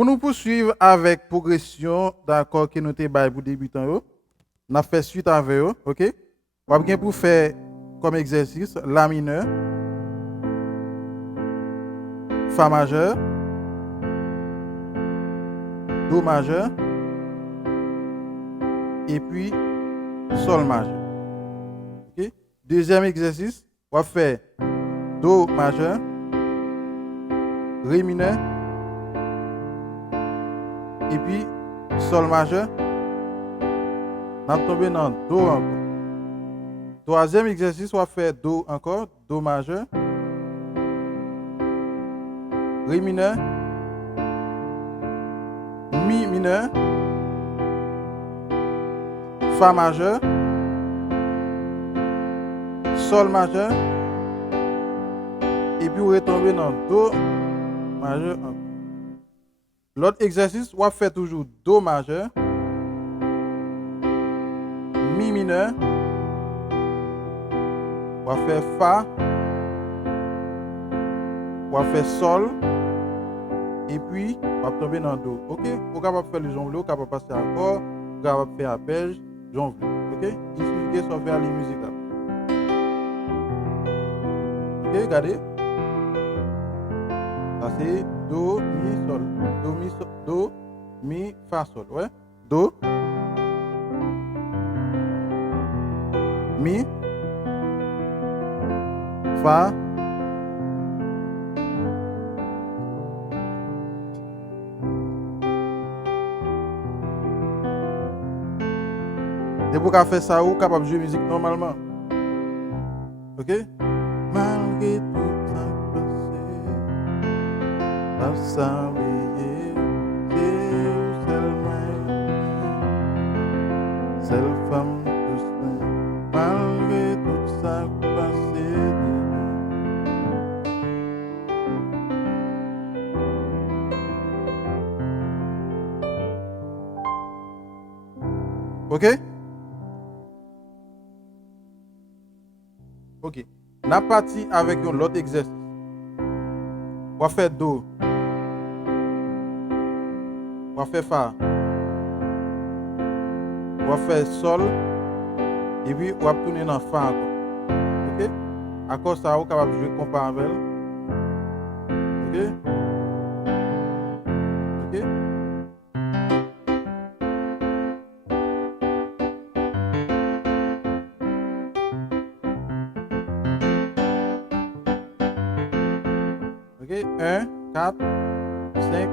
Pour nous poursuivre avec progression d'accord que nous avons pour débutants, on a fait suite avec eux, ok? On va bien pour faire comme exercice La mineur, Fa majeur, Do majeur et puis Sol majeur. Ok? Deuxième exercice, on va faire Do majeur, Ré mineur et puis Sol majeur. On va tomber dans Do encore. Troisième exercice, on va faire Do encore, Do majeur, Ré mineur, Mi mineur, Fa majeur, Sol majeur, et puis on retomber dans Do majeur encore. L'autre exercice, on va faire toujours Do majeur, Mi mineur, on va faire Fa, on va faire Sol, et puis on va tomber dans Do. Ok? Vous capable faire le jongleur, vous capable passer à accord, vous capable faire arpège, jongleur. Ok? Il suffit que ça faire les musiques là. Ok, regardez. Ça c'est Do, Mi, Sol. Do, Mi, Sol. Do, Mi, Fa, Sol. Ouais? Do, Mi, Fa, et pour faire ça, vous capable de jouer musique normalement. Ok? Malgré tout ça passé, s'ennuyer, c'est seulement seule femme de soin. Malgré tout ça passé, ok? Ok. On a parti avec l'autre exercice. On va faire Do. On va faire Fa. On va faire Sol. Et puis on va tourner dans Fa encore. Ok? Accord ça, on est capable de jouer compas avec. Ok? Ok? Ok? 1, 4, 5,